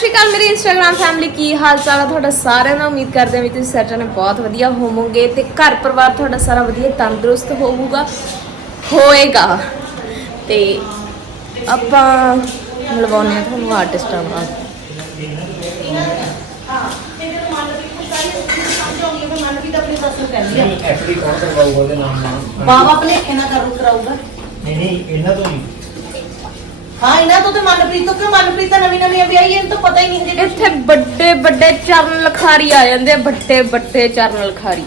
ਸ਼੍ਰੀ ਅਕਾਲ ਮੇਰੀ Instagram family ਕੀ ਹਾਲ ਚਾਲ ਹੈ ਤੁਹਾਡਾ ਸਾਰਿਆਂ ਦਾ ਉਮੀਦ ਕਰਦੇ ਹਾਂ ਵੀ ਤੁਸੀਂ ਸਾਰੇ ਜਣੇ ਬਹੁਤ ਵਧੀਆ ਹੋਵੋਗੇ ਤੇ ਘਰ ਪਰਿਵਾਰ ਤੁਹਾਡਾ ਸਾਰਾ ਵਧੀਆ ਤੰਦਰੁਸਤ ਹੋਊਗਾ ਹੋਏਗਾ। ਤੇ ਆਪਾਂ ਮਿਲਵਾਉਂਦੇ ਹਾਂ ਤੁਹਾਨੂੰ ਆਰਟਿਸਟਾਂ ਨਾਲ। ਐਫਡੀ ਕੌਣ ਕਰਵਾਊਗਾ ਉਹਦੇ ਨਾਮ ਨਾਲ? ਬਾਬਾ ਭਲੇਖੇ ਨਾਲ ਕਰੂ ਕਰਾਊਗਾ। ਨਹੀਂ ਨਹੀਂ ਇਹਨਾਂ ਤੋਂ ਨਹੀਂ। ਹਾਂ ਇਹਨਾਂ ਤੋਂ ਤੇ ਮਨਪ੍ਰੀਤ ਤੋਂ ਕਿਉਂ ਮਨਪ੍ਰੀਤ ਤਾਂ ਨਵੀਂ ਨਵੀਂ ਵਿਆਹੀ ਇਹਨੂੰ ਤਾਂ ਪਤਾ ਹੀ ਨਹੀਂ ਜੀ ਇੱਥੇ ਵੱਡੇ ਵੱਡੇ ਚਰਨ ਲਖਾਰੀ ਆ ਜਾਂਦੇ ਆ ਵੱਡੇ ਵੱਡੇ ਚਰਨ ਲਖਾਰੀ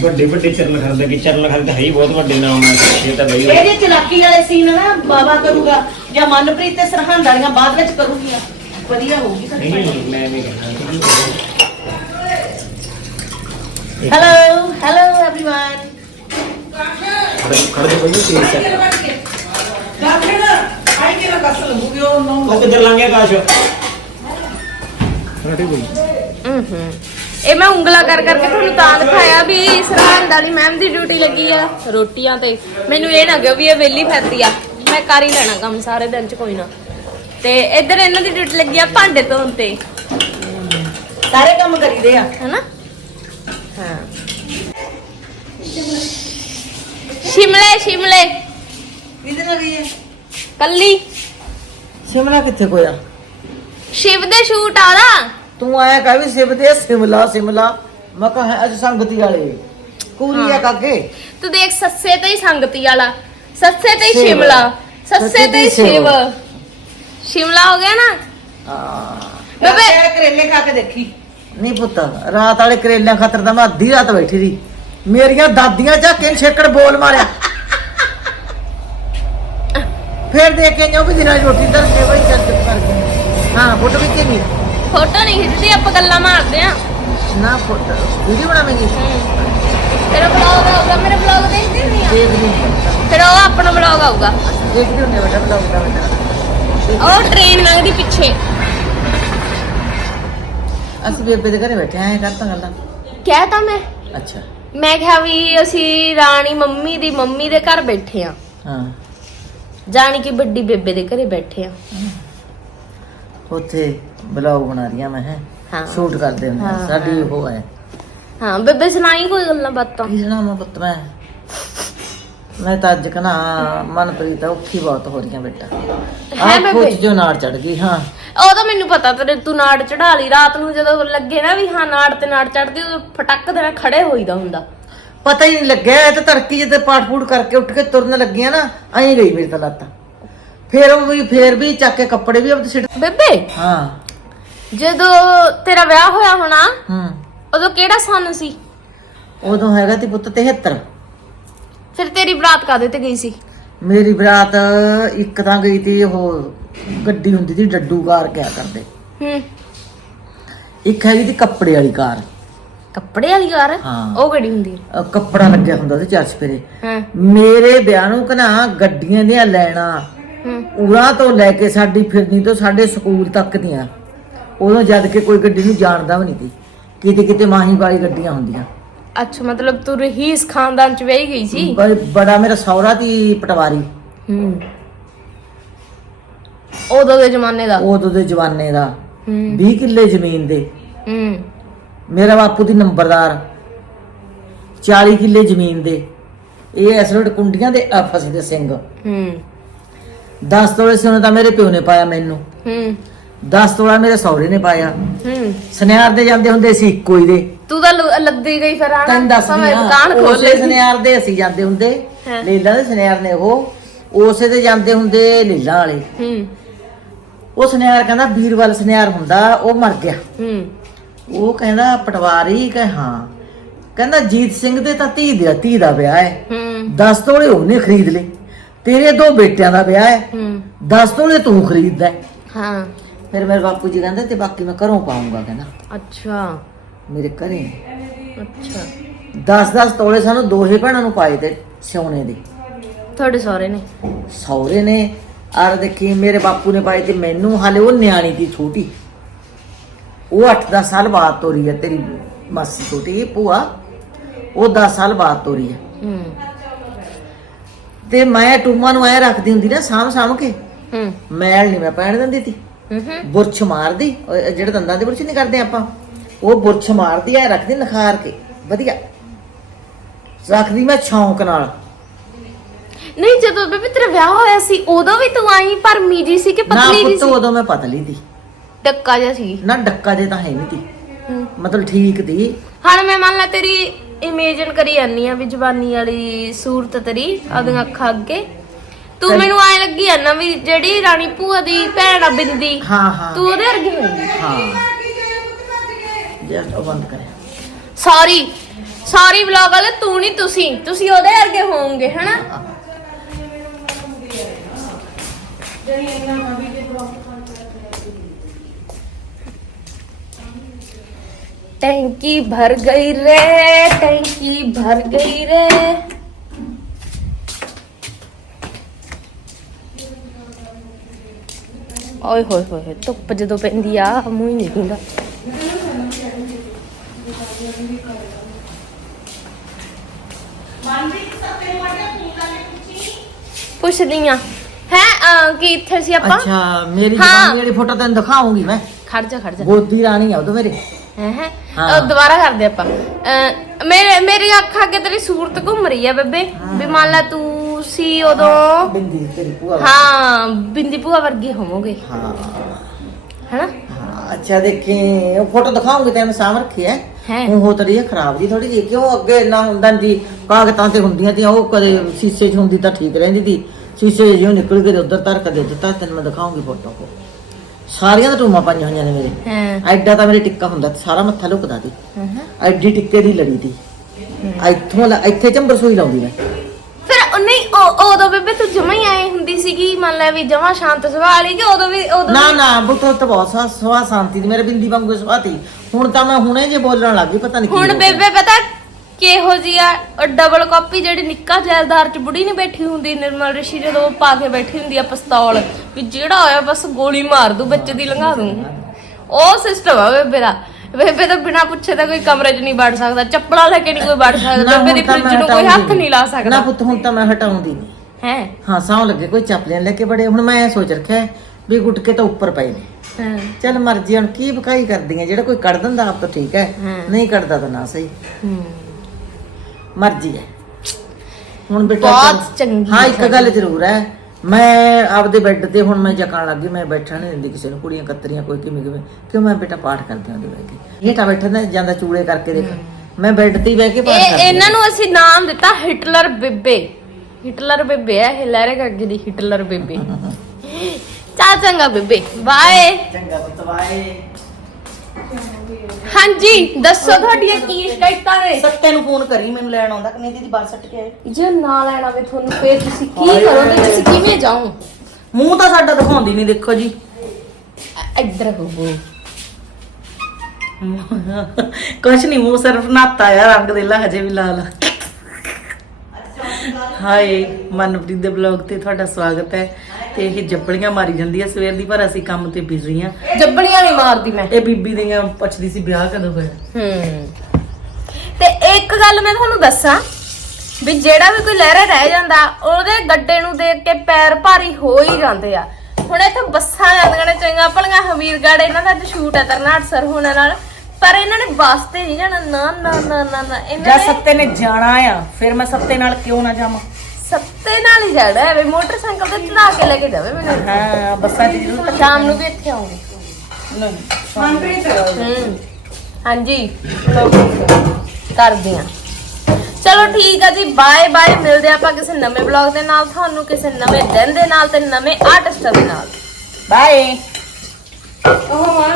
ਵੱਡੇ ਵੱਡੇ ਚਰਨ ਖਰਦੇ ਕਿ ਚਰਨ ਖਰਦੇ ਹੈ ਹੀ ਬਹੁਤ ਵੱਡੇ ਨਾਮ ਹੈ ਇਹ ਤਾਂ ਬਈ ਇਹ ਜੇ ਚਲਾਕੀ ਵਾਲੇ ਸੀਨ ਨਾ ਬਾਬਾ ਕਰੂਗਾ ਜਾਂ ਮਨਪ੍ਰੀਤ ਤੇ ਸਰਹੰਦ ਵਾਲੀਆਂ ਬਾਅਦ ਵਿੱਚ ਕਰੂਗੀਆਂ ਵਧੀਆ ਹੋਊਗੀ ਨਹੀਂ ਨਹੀਂ ਮੈਂ ਵੀ ਕਹਿੰਦਾ ਹੈਲੋ ਹੈਲੋ एवरीवन ਖੜ ਦੇ ਬਈ ਤੇਜ਼ ਚੱਲ ਉਹ ਕਿੱਧਰ ਲੰਘ ਗਿਆ ਕਾਸ਼? ਰੋਟੀ ਬੋਲੀ ਹੂੰ ਇਹ ਮੈਂ ਉਂਗਲਾ ਕਰ ਕਰਕੇ ਤੁਹਾਨੂੰ ਤਾਂ ਦਿਖਾਇਆ ਵੀ ਸਰਹੰਦ ਵਾਲੀ ਮੈਮ ਦੀ ਡਿਊਟੀ ਲੱਗੀ ਆ ਰੋਟੀਆਂ ਤੇ। ਮੈਨੂੰ ਇਹ ਨਾ ਕਿਹਾ ਵੀ ਇਹ ਵਿਹਲੀ ਫਿਰਦੀ ਆ। ਮੈਂ ਕਰ ਹੀ ਲੈਣਾ ਕੰਮ ਸਾਰੇ ਦਿਨ ਚ ਕੋਈ ਨਾ। ਤੇ ਇੱਧਰ ਇਹਨਾਂ ਦੀ ਡਿਊਟੀ ਲੱਗੀ ਆ ਭਾਂਡੇ ਧੋਣ ਤੇ। ਸਾਰੇ ਕੰਮ ਕਰੀਦੇ ਆ। ਹੈਨਾ? ਹਾਂ। ਸ਼ਿਮਲੇ ਸ਼ਿਮਲੇ। ਕਿਹਦੇ ਨਾਲ ਗਈ ਹੈ ਕੱਲੀ। ਸ਼ਿਮਲਾ ਕਿੱਥੇ ਕੋਇਆ? ਸ਼ਿਵ ਦੇ ਸ਼ੂਟ ਆਲਾ ਤੂੰ ਆਇਆ ਕਹ ਵੀ ਸਿਬ ਤੇ ਸਿਮਲਾ ਸਿਮਲਾ। ਮੈਂ ਕਹਾ ਅੱਜ ਸੰਗਤੀ ਵਾਲੇ। ਕੂਰੀ ਆ ਕਾਕੇ? ਤੂੰ ਦੇਖ ਸੱਸੇ ਤੇ ਹੀ ਸੰਗਤੀ ਵਾਲਾ। ਸੱਸੇ ਤੇ ਹੀ ਸ਼ਿਵ। ਸ਼ਿਮਲਾ। ਸੱਸੇ ਤੇ ਹੀ ਸ਼ਿਵ। ਸ਼ਿਵ। ਸ਼ਿਮਲਾ ਹੋ ਗਿਆ ਨਾ? ਹਾਂ। ਬੇਬੇ। ਬੇਬੇ ਕਰੇਲੇ ਖਾ ਕੇ ਦੇਖੀ। ਨਹੀਂ ਪੁੱਤ ਰਾਤ ਵਾਲੇ ਕਰੇਲਿਆਂ ਖਾਤਰ ਤਾਂ ਮੈਂ ਅੱਧੀ ਰਾਤ ਬੈਠੀ ਰਹੀ। ਮੇਰੀਆਂ ਦਾਦੀਆਂ ਝਾਕੇ ਛੇਕੜ ਬੋਲ ਮਾਰਿਆ। ਫੇਰ ਦੇਖ ਕੇ ਜਾਓ ਵੀ ਦਿਨਾਂ ਦੀ ਰੋਟੀ ਦਰ ਕੇ ਬਈ ਚੱਲ ਚੁੱਪ ਕਰ ਗਈ ਹਾਂ ਫੋਟੋ ਵਿੱਚ ਨਹੀਂ। ਫੋਟੋ ਨਹੀਂ ਖਿੱਚਦੀ ਆਪਾਂ ਗੱਲਾਂ ਮਾਰਦੇ ਆ। ਨਾ ਫੋਟੋ। ਵੀਡੀਓ ਬਣਾਵੇਂਗੀ। ਤੇਰਾ ਵਲੌਗ ਆਊਗਾ ਮੇਰਾ ਵਲੌਗ ਦੇਖਦੀ ਨਹੀਂ ਆ? ਦੇਖ ਲਈ ਫਿਰ ਉਹ ਆਪਣਾ ਵਲੌਗ ਆਊਗਾ। ਦੇਖਦੀ ਹੁੰਦੇ ਬੇਟਾ ਬਲੌਗ ਦਾ ਬੇਟਾ। ਉਹ ਟ੍ਰੇਨ ਲੰਘਦੀ ਪਿੱਛੇ। ਅਸੀਂ ਬੇਬੇ ਦੇ ਘਰੇ ਬੈਠੇ ਆਂ ਕਰਤਾ ਗੱਲਾਂ। ਕਹਿ ਤਾਂ ਮੈਂ। ਅੱਛਾ। ਮੈਂ ਕਿਹਾ ਵੀ ਅਸੀਂ ਰਾਣੀ ਮੰਮੀ ਦੀ ਮੰਮੀ ਦੇ ਘਰ ਬੈਠੇ ਆ। ਹਾਂ। ਜਾਣੀ ਕਿ ਵੱਡੀ ਬੇਬੇ ਦੇ ਘਰੇ ਬੈਠੇ ਆ। ਉੱਥੇ ਬਲੌਗ ਬਣਾ ਰਹੀਆਂ ਮੈਂ ਹੈ। ਹਾਂ। ਸ਼ੂਟ ਕਰਦੇ ਹੁੰਦੇ ਹਾਂ, ਸਾਡੀ। ਉਹ ਹੈ। ਹਾਂ ਬੇਬੇ ਸੁਣਾਈ ਕੋਈ ਗੱਲਾਂ ਬਾਤਾਂ? ਕੀ ਸੁਣਾਵਾਂ ਪੁੱਤ ਮੈਂ? ਮੈਂ ਤਾਂ ਅੱਜ ਕਨਾ ਮਨਪ੍ਰੀਤ ਔਖੀ ਬਹੁਤ ਹੋ ਰਹੀਆਂ ਬੇਟਾ। ਹੈ ਆ ਬੇਬੇ? ਕੁਝ ਜੋ ਨਾੜ ਚੜ ਗਈ ਹਾਂ। ਉਹ ਤਾਂ ਮੈਨੂੰ ਪਤਾ ਤੇਰੇ ਤੂੰ ਨਾੜ ਚੜਾ ਲਈ। ਰਾਤ ਨੂੰ ਜਦੋਂ ਲੱਗੇ ਨਾ ਵੀ ਹਾਂ ਨਾੜ ਤੇ ਨਾੜ ਚੜਦੀ ਉਹ ਫਟਕ ਦੇ ਨਾਲ ਖੜੇ ਹੋਈਦਾ ਹੁੰਦਾ। ਪਤਾ ਹੀ ਨਹੀਂ ਲੱਗਿਆ ਇਹ ਤਾਂ ਤੜਕੀ ਜਿੱਤੇ ਪਾਠ ਪੂੜ ਕਰਕੇ ਉੱਠ ਕੇ ਤੁਰਨ ਲੱਗੀਆਂ ਨਾ ਐਂ ਗਈ ਮੇਰੀ ਤਾਂ ਲੱਤ। ਫੇਰ ਉਹ ਵੀ ਫੇਰ ਵੀ ਚੱਕ ਕੇ ਕੱਪੜੇ ਵੀ ਆਪਦੇ ਸਿੱਟ ਬੇਬੇ ਹਾਂ। ਜਦੋਂ ਤੇਰਾ ਵਿਆਹ ਹੋਇਆ ਹੋਣਾ ਹੂੰ। ਉਦੋਂ ਕਿਹੜਾ ਸੰਨ ਸੀ? ਉਦੋਂ ਹੈਗਾ ਤੀ ਪੁੱਤ 73 ਫਿਰ ਤੇਰੀ ਬਰਾਤ ਕਾਦੇ ਤੇ ਗਈ ਸੀ? ਮੇਰੀ ਬਰਾਤ ਇੱਕ ਤਾਂ ਗਈ ਤੀ ਉਹ ਗੱਡੀ ਹੁੰਦੀ ਸੀ ਡੱਡੂ ਕਾਰ ਕਿਆ ਕਰਦੇ। ਹੂੰ। ਇੱਕ ਹੈਗੀ ਤੀ ਕੱਪੜੇ ਵਾਲੀ ਕਾਰ। ਕੱਪੜੇ ਵਾਲੀ ਹਾਂ। ਉਹ ਕਿਹੜੀ ਹੁੰਦੀ? ਹੈ? ਅਹ ਕੱਪੜਾ ਲੱਗਿਆ ਹੁੰਦਾ ਸੀ ਚਰਚ ਪਰੇ ਹਾਂ। ਮੇਰੇ ਵਿਆਹ ਨੂੰ ਕਨਾ ਗੱਡੀਆਂ ਦੀਆਂ ਲੈਣਾ ਹੂੰ। ਉਰਾਂ ਤੋਂ ਲੈ ਕੇ ਸਾਡੀ ਫਿਰਨੀ ਤੋਂ ਸਾਡੇ ਸਕੂਲ ਤੱਕ ਦੀਆਂ। ਉਦੋਂ ਜਦ ਕਿ ਕੋਈ ਗੱਡੀ ਨੂੰ ਜਾਣਦਾ ਵੀ ਨਹੀਂ ਸੀ। ਕਿਤੇ ਕਿਤੇ ਮਾਹੀ ਵਾਲੀ ਗੱਡੀਆਂ ਹੁੰਦੀਆਂ। ਅੱਛਾ ਮਤਲਬ ਤੂੰ ਰਹੀਸ ਖਾਨਦਾਨ ਚ ਵਿਆਹੀ ਗਈ ਸੀ? ਬ- ਬੜਾ ਮੇਰਾ ਸੌਰਾ ਦੀ ਪਟਵਾਰੀ। ਹੂੰ। ਉਦੋਂ ਦੇ ਜ਼ਮਾਨੇ ਦਾ? ਉਦੋਂ ਦੇ ਜਵਾਨੇ ਦਾ। ਹੂੰ। 20 ਕਿੱਲੇ ਜ਼ਮੀਨ ਦੇ। ਹੂੰ। ਮੇਰਾ ਬਾਪੂ ਦੀ ਨੰਬਰਦਾਰ 40 ਕਿੱਲੇ ਜ਼ਮੀਨ ਦੇ ਇਹ ਵੇਲੇ ਕੁੰਡੀਆਂ ਦੇ ਆ ਫਸੇ ਦੇ ਸਿੰਘ। ਹੂੰ। 10 ਤੋਲੇ ਸੋਨਾ ਤਾਂ ਮੇਰੇ ਪਿਓ ਨੇ ਪਾਇਆ ਮੈਨੂੰ। ਹੂੰ। 10 ਤੋਲਾ ਮੇਰੇ ਸਹੁਰੇ ਨੇ ਪਾਇਆ। ਹੂੰ। ਸੁਨਿਆਰ ਦੇ ਜਾਂਦੇ ਹੁੰਦੇ ਸੀ ਇੱਕੋ ਹੀ ਦੇ। ਤੂੰ ਤਾਂ ਲ- ਲੱਦੀ ਗਈ ਫਿਰ ਆਣਾ। ਤੈਨੂੰ ਹਾਂ ਦੁਕਾਨ ਖੋਲ ਉਸੇ ਲਈ ਸੁਨਿਆਰ ਦੇ ਅਸੀਂ ਜਾਂਦੇ ਹੁੰਦੇ। ਹਾਂ। ਲੀਲਾ ਦੇ ਸੁਨਿਆਰ ਨੇ ਉਹ। ਉਸੇ ਦੇ ਜਾਂਦੇ ਹੁੰਦੇ ਲੀਲਾ ਵਾਲੇ। ਹੂੰ। ਉਹ ਸੁਨਿਆਰ ਕਹਿੰਦਾ ਵੀਰਵਾਲ ਸੁਨਿਆਰ ਹੁੰਦਾ ਉਹ ਮਰ ਗਿਆ। ਹੂੰ। ਉਹ ਕਹਿੰਦਾ ਪਟਵਾਰੀ ਕਹੇ ਹਾਂ। ਕਹਿੰਦਾ ਜੀਤ ਸਿੰਘ ਦੇ ਤਾਂ ਧੀ ਦਾ ਧੀ ਦਾ ਵਿਆਹ ਹੈ। ਹੂੰ। 10 ਤੋਲੇ ਉਹਨੇ ਖਰੀਦ ਲਏ। ਤੇਰੇ ਦੋ ਬੇਟਿਆਂ ਦਾ ਵਿਆਹ ਹੈ। ਹੂੰ। 10 ਤੋਲੇ ਤੂੰ ਖਰੀਦਦਾ ਹੈ। ਹਾਂ। ਫਿਰ ਮੇਰੇ ਬਾਪੂ ਜੀ ਕਹਿੰਦੇ ਤੇ ਬਾਕੀ ਮੈਂ ਘਰੋਂ ਪਾਉਂਗਾ ਕਹਿੰਦਾ। ਅੱਛਾ। ਮੇਰੇ ਘਰੇ। ਅੱਛਾ। 10-10 ਤੋਲੇ ਸਾਨੂੰ ਦੋਹੇ ਭੈਣਾਂ ਨੂੰ ਪਾਏ ਤੇ ਸਿਉਣੇ ਦੇ। ਤੁਹਾਡੇ ਸਹੁਰੇ ਨੇ? ਸਹੁਰੇ ਨੇ। ਆਰ ਦੇਖੀ ਮੇਰੇ ਬਾਪੂ ਨੇ ਪਾਏ ਤੇ ਮੈਨੂੰ ਹਾਲੇ ਉਹ ਨਿਆਣੀ ਦੀ ਛੋਟੀ। ਉਹ 8-10 ਸਾਲ ਬਾਅਦ ਤੋਰੀ ਹੈ ਤੇਰੀ ਮਾਸੀ ਛੋਟੀ ਭੂਆ। ਉਹ 10 ਸਾਲ ਬਾਅਦ ਤੋਰੀ ਹੈ। ਹੂੰ। ਤੇ ਮੈਂ ਟੂਮਾ ਨੂੰ ਐ ਰੱਖਦੀ ਹੁੰਦੀ ਨਾ ਸਾਂਭ ਸਾਂਭ ਕੇ। ਹੂੰ। ਮੈਲ ਨਹੀਂ ਮੈਂ ਪੈਣ ਦਿੰਦੀ ਤੀ। ਬੁਰਛ ਮਾਰਦੀ। ਉਹ ਜਿਹੜੇ ਦੰਦਾਂ ਦੇ ਬੁਰਛ ਨਹੀਂ ਕਰਦੇ ਆਪਾਂ। ਉਹ ਬੁਰਛ ਮਾਰਦੀ ਐ ਰੱਖਦੀ ਨਖਾਰ ਕੇ। ਵਧੀਆ। ਰੱਖਦੀ ਮੈਂ ਸ਼ੌਂਕ ਨਾਲ। ਨਹੀਂ ਜਦੋਂ ਬੇਬੇ ਤੇਰਾ ਵਿਆਹ ਹੋਇਆ ਸੀ ਉਦੋਂ ਵੀ ਤੂੰ ਆਈ ਪਰ ਮੀਜੀ ਸੀ ਕਿ ਨਾ ਪਤਲੀ ਜੀ ਪੁੱਤ ਸੀ? ਉਦੋਂ ਮੈਂ ਪਤਲੀ ਸੀ ਡੱਕਾ ਜਿਹਾ ਸੀ। ਨਾ ਡੱਕਾ ਜੇ ਤਾਂ ਹੈ ਨਹੀਂ ਤੀ। ਹੂੰ। ਮਤਲਬ ਠੀਕ ਤੀ। ਹੁਣ ਮੈਂ ਮੰਨ ਲਾ ਤੇਰੀ ਇਮੇਜਿਨ ਕਰੀ ਜਾਂਦੀ ਆ ਵੀ ਜਵਾਨੀ ਵਾਲੀ ਸੂਰਤ ਤੇਰੀ ਆਪਦੀਆਂ ਅੱਖਾਂ ਅੱਗੇ। ਤੂੰ ਮੈਨੂੰ ਐ ਲੱਗੀ ਜਾਂਦਾ ਵੀ ਜਿਹੜੀ ਰਾਣੀ ਭੂਆ ਦੀ ਭੈਣ ਆ ਬਿੰਦੀ ਹਾਂ ਹਾਂ। ਤੂੰ ਉਹਦੇ ਵਰਗੀ ਹੋਈ ਹਾਂ। ਜਸਟ ਉਹ ਬੰਦ ਕਰਿਆ ਸੌਰੀ ਸੌਰੀ ਵਲੌਗ ਵਾਲੇ ਤੂੰ ਨਹੀਂ ਤੁਸੀਂ ਤੁਸੀਂ ਉਹਦੇ ਵਰਗੇ ਹੋਵੋਗੇ ਹਨਾ? टैंकी भर गई रे टैंकी भर गई रे ਓਏ ਹੋਏ ਹੋਏ ਹੋਏ, ਧੁੱਪ ਜਦੋਂ ਪੈਂਦੀ ਆ ਮੂੰਹ ਹੀ ਨਹੀਂ ਦਿੰਦਾ ਪੁੱਛਦੀ ਆ ਹੈ ਕੀ ਇੱਥੇ ਸੀ ਆਪਾਂ ਅੱਛਾ ਮੇਰੀ ਹਾਂ। ਜਵਾਨੀ ਵਾਲੀ ਫੋਟੋ ਤੈਨੂੰ ਦਿਖਾਉਂਗੀ ਮੈਂ ਖੜ ਜਾ ਖੜ ਜਾ। ਗੋਦੀ ਰਾਣੀ ਆ ਉਹ ਮੇਰੇ। ਹੈ ਹੈ। ਹਾਂ। ਦੁਬਾਰਾ ਕਰਦੇ ਆਪਾਂ। ਅਹ, ਮੇਰੇ ਮੇਰੀ ਅੱਖਾਂ ਅੱਗੇ ਤੇਰੀ ਸੂਰਤ ਘੁੰਮ ਰਹੀ ਆ ਬੇਬੇ। ਵੀ ਮੰਨ ਲੈ ਤੂੰ ਸੀ ਉਦੋਂ ਬਿੰਦੀ ਤੇਰੀ ਭੂਆ ਹਾਂ ਬਿੰਦੀ ਭੂਆ ਵਰਗੀ ਹੋਵੋਗੇ। ਹਾਂ। ਹੈਨਾ? ਹਾਂ, ਅੱਛਾ ਦੇਖੀ ਉਹ ਫੋਟੋ ਦਿਖਾਉਂਗੀ ਤੈਨੂੰ ਸਾਹਮ ਰੱਖਿਆ ਹੈ। ਉਹ ਹੋ ਤਰੀ ਖਰਾਬ ਜੀ ਥੋੜੀ ਜਿਹੀ ਕਿਉਂ ਅੱਗੇ ਨਾ ਹੁੰਦਾ ਜੀ ਕਾਗਜ਼ਾਂ ਤੇ ਹੁੰਦੀਆਂ ਤੇ ਉਹ ਕਦੇ ਸ਼ੀਸ਼ੇ 'ਚ ਹੁੰਦੀ ਤਾਂ ਠੀਕ ਰਹਿੰਦੀ ਸੀ ਸ਼ੀਸ਼ੇ 'ਚ ਜਿਉਂ ਨਿਕਲ ਕੇ ਉਧਰ ਧਰ ਕੇ ਦੇ ਦਿੱਤਾ ਤੈਨੂੰ ਮੈਂ ਦਿਖਾਉਂਗੀ ਫੋਟੋ ਕੋ। ਸਾਰੀਆਂ ਦਾ ਟੂਮਾ ਪਾਈਆਂ ਹੋਈਆਂ ਨੇ ਮੇਰੇ। ਹਾਂ। ਐਡਾ ਤਾਂ ਮੇਰੇ ਟਿੱਕਾ ਹੁੰਦਾ ਤੇ ਸਾਰਾ ਮੱਥਾ ਲੁਕਦਾ ਸੀ। ਹਾਂ। ਐਡੀ ਟਿੱਕੇ ਦੀ ਲੜੀ ਦੀ ਇੱਥੋਂ ਲ- ਇੱਥੇ ਚੰਬਰ ਸੂਈ ਲਾਉਂਦੀ ਮੈਂ। ਫਿਰ ਉਹ ਨਹੀਂ ਉਹ ਉਦੋਂ ਬੇਬੇ ਤੂੰ ਜਮਾ ਹੀ ਆਏ ਹੁੰਦੀ ਸੀਗੀ ਮੰਨ ਲੈ ਵੀ ਜਮਾ ਸ਼ਾਂਤ ਸੁਭਾਅ ਵਾਲੀ ਕਿ ਉਦੋਂ ਵੀ ਉਦੋਂ ਨਾ ਨਾ ਬੁੱਤ ਤਾਂ ਬਹੁਤ ਸਵਾ ਸਵਾ ਸ਼ਾਂਤੀ ਦੀ ਮੇਰੇ ਬਿੰਦੀ ਵਾਂਗੂ ਸਵਾਤੀ ਹੁਣ ਤਾਂ ਮੈਂ ਹੁਣੇ ਜੇ ਬੋਲਣ ਲੱਗੀ ਪਤਾ ਨਹੀਂ ਕੀ ਹੁਣ। ਬੇਬੇ ਪਤਾ ਕਿਹੋ ਜੀ ਆ ਡਬਲ ਕਾਪੀ ਜਿਹੜੀ ਨਿੱਕਾ ਜੈਲਦਾਰ ਚ ਬੁੜੀ ਨਹੀਂ ਬੈਠੀ ਹੁੰਦੀ ਨਿਰਮਲ ਰਿਸ਼ੀ ਜਦੋਂ ਉਹ ਪਾ ਕੇ ਬੈਠੀ ਹੁੰਦੀ ਆ ਪਿਸਤੌਲ ਵੀ ਜਿਹੜਾ ਹੋਇਆ ਬਸ ਗੋਲੀ ਮਾਰ ਦੂ ਵਿੱਚ ਦੀ ਲੰਘਾ ਦੂੰ ਉਹ ਸਿਸਟਮ ਆ ਬੇਬੇ ਦਾ। ਬੇਬੇ ਤਾਂ ਬਿਨਾ ਪੁੱਛੇ ਤਾਂ ਕੋਈ ਕਮਰੇ 'ਚ ਨਹੀਂ ਵੜ ਸਕਦਾ ਚੱਪਲਾਂ ਲੈ ਕੇ ਨਹੀਂ ਕੋਈ ਵੜ ਸਕਦਾ ਨਾ, ਬੇਬੇ ਦੀ ਫ੍ਰਿਜ ਨੂੰ ਕੋਈ ਹੱਥ ਨਹੀਂ ਲਾ ਨਾ ਸਕਦਾ। ਪੁੱਤ ਹੁਣ ਤਾਂ ਮੈਂ ਹਟਾਉਂਦੀ ਨਹੀਂ। ਹੈ? ਹਾਂ ਸੌ ਲੱਗੇ ਕੋਈ ਚੱਪਲੀਆਂ ਲੈ ਕੇ ਬੜੇ ਹੁਣ ਮੈਂ ਇਹ ਸੋਚ ਰੱਖਿਆ ਵੀ ਗੁਟਕੇ ਤਾਂ ਉੱਪਰ ਪਏ ਨੇ। ਹਾਂ। ਚੱਲ ਮਰਜ਼ੀ ਹੁਣ ਕੀ ਬਕਾਈ ਕਰਦੀਆਂ ਜਿਹੜਾ ਕੋਈ ਕੱਢ ਦਿੰਦਾ ਆਪ ਤਾਂ ਠੀਕ ਹੈ। ਨਹੀਂ ਕੱਢਦਾ ਤਾਂ ਨਾ ਸਹੀ। ਮਰਜ਼ੀ ਹੈ। ਹੁਣ ਬੇਟਾ ਬਹੁਤ ਚੰਗੀ ਹਾਂ ਇੱਕ ਗੱਲ ਜ਼ਰੂਰ ਹੈ। ਮੈਂ ਆਪਦੇ ਬੈੱਡ ਤੇ ਹੁਣ ਮੈਂ ਜਕਣ ਲੱਗੀ ਮੈਂ ਬੈਠਣ ਨਹੀਂ ਦਿੰਦੀ ਕਿਸੇ ਨੂੰ ਕੁੜੀਆਂ ਕਤਰੀਆਂ ਕੋਈ ਕਿਵੇਂ ਕਿਵੇਂ। ਕਿਉਂ ਮੈਂ ਬੇਟਾ ਪਾਠ ਕਰਦੀ ਹਾਂ ਉਹਦੇ ਬਹਿ ਕੇ? ਹੇਠਾਂ ਬੈਠਾ ਨਾ ਜਾਂਦਾ ਚੂੜੇ ਕਰਕੇ ਦੇਖ। ਮੈਂ ਬੈੱਡ ਤੇ ਹੀ ਬਹਿ ਕੇ ਪਾਠ ਕਰਦੀ ਇਹਨਾਂ ਨੂੰ ਅਸੀਂ ਨਾਮ ਦਿੱਤਾ ਹਿਟਲਰ ਬੇਬੇ। ਹਿਟਲਰ ਬੇਬੇ ਹੈ ਇਹ ਲਹਿਰੇ ਕਰਕੇ ਦੀ ਹਿਟਲਰ ਬੇਬੇ। ਚਾ ਚੰਗਾ ਬੇਬੇ ਬਾਏ। ਚੰਗਾ ਪੁੱਤ ਬਾਏ। ਹਾਂਜੀ ਦੱਸੋ ਤੁਹਾਡੀਆਂ ਕੀ ਸ਼ਿਕਾਇਤਾਂ ਨੇ? ਸੱਤੇ ਨੂੰ ਫੋਨ ਕਰੀ ਮੈਨੂੰ ਲੈਣ ਆਉਂਦਾ ਕਿ ਨਹੀਂ ਦੀਦੀ ਬੱਸ ਸੱਟ ਕੇ ਆਏ। ਜੇ ਨਾ ਲੈਣਾ ਵੇ ਤੁਹਾਨੂੰ ਫੇਰ ਤੁਸੀਂ ਕੀ ਕਰੋਗੇ? ਤੁਸੀਂ ਕਿਵੇਂ ਜਾਓ ਮੂੰਹ ਤਾਂ ਸਾਡਾ ਦਿਖਾਉਂਦੀ ਨਹੀਂ ਦੇਖੋ ਜੀ। ਇੱਧਰ ਹੋਵੋ ਕੁਛ ਨਹੀਂ ਮੂੰਹ ਸਿਰਫ ਨਾਤਾ ਆ ਰੰਗ ਦੇ ਲਾ ਹਜੇ ਵੀ ਲਾਲ ਆ। ਹਾਏ ਮਨਪ੍ਰੀਤ ਦੇ ਬਲੌਗ ਤੇ ਤੁਹਾਡਾ ਸਵਾਗਤ ਹੈ। ਤੇ ਇਹ ਜੱਪੜੀਆਂ ਮਾਰੀ ਜਾਂਦੀ ਹੈ ਸਵੇਰ ਦੀ ਪਰ ਅਸੀਂ ਕੰਮ ਤੇ ਬਿਜ਼ੀ ਆ ਜੱਬੜੀਆਂ ਨਹੀਂ ਮਾਰਦੀ ਮੈਂ। ਇਹ ਬੀਬੀ ਦੀਆਂ ਪੁੱਛਦੀ ਸੀ ਵਿਆਹ ਕਦੋਂ ਹੋਇਆ। ਹੂੰ। ਤੇ ਇੱਕ ਗੱਲ ਮੈਂ ਤੁਹਾਨੂੰ ਦੱਸਾਂ ਵੀ ਜਿਹੜਾ ਵੀ ਕੋਈ ਲਹਿਰੇ ਰਹਿ ਜਾਂਦਾ ਉਹਦੇ ਗੱਡੇ ਨੂੰ ਦੇਖ ਕੇ ਪੈਰ ਭਾਰੀ ਹੋ ਹੀ ਜਾਂਦੇ ਆ। ਹੁਣ ਇੱਥੇ ਬੱਸਾਂ ਜਾਂਦੀਆਂ ਨੇ ਚੰਗਾ ਭਲੀਆਂ ਹਮੀਰਗੜ ਇਹਨਾਂ ਦਾ ਅੱਜ ਸ਼ੂਟ ਹੈ ਤਰਨਾਟ ਸਰ ਹੋਣਾ ਨਾਲ। ਪਰ ਇਹਨਾਂ ਨੇ ਬੱਸ ਤੇ ਨਹੀਂ ਜਾਣਾ ਨਾ ਨਾ ਨਾ ਨਾ ਨਾ ਇਹਨਾਂ ਜਾਂ ਨੇ ਸੱਤੇ ਨੇ ਜਾਣਾ ਆ ਫਿਰ ਮੈਂ ਸੱਤੇ ਨਾਲ ਕਿਉਂ ਨਾ ਜਾਵਾਂ? ਸੱਤੇ ਨਾਲ ਹੀ ਜਾਣਾ ਹੈ ਵੀ ਮੋਟਰਸਾਈਕਲ ਤੇ ਚੜਾ ਕੇ ਲੈ ਕੇ ਜਾਵੇ ਮੈਨੂੰ। ਹਾਂ ਬੱਸਾਂ 'ਚ ਜ਼ਰੂਰ ਸ਼ਾਮ ਨੂੰ ਵੀ ਇੱਥੇ ਆਉਂਗੇ। ਮਨਪ੍ਰੀਤ ਹੂੰ ਹਾਂਜੀ। ਕਰਦੇ ਆ। ਚਲੋ ਠੀਕ ਆ ਜੀ ਬਾਏ ਬਾਏ ਮਿਲਦੇ ਆ ਆਪਾਂ ਕਿਸੇ ਨਵੇਂ ਬਲੌਗ ਦੇ ਨਾਲ ਤੁਹਾਨੂੰ ਕਿਸੇ ਨਵੇਂ ਦਿਨ ਦੇ ਨਾਲ ਤੇ ਨਵੇਂ ਆਰਟਿਸਟ ਦੇ ਨਾਲ। ਬਾਏ। ਉਹ ਮਾਂ।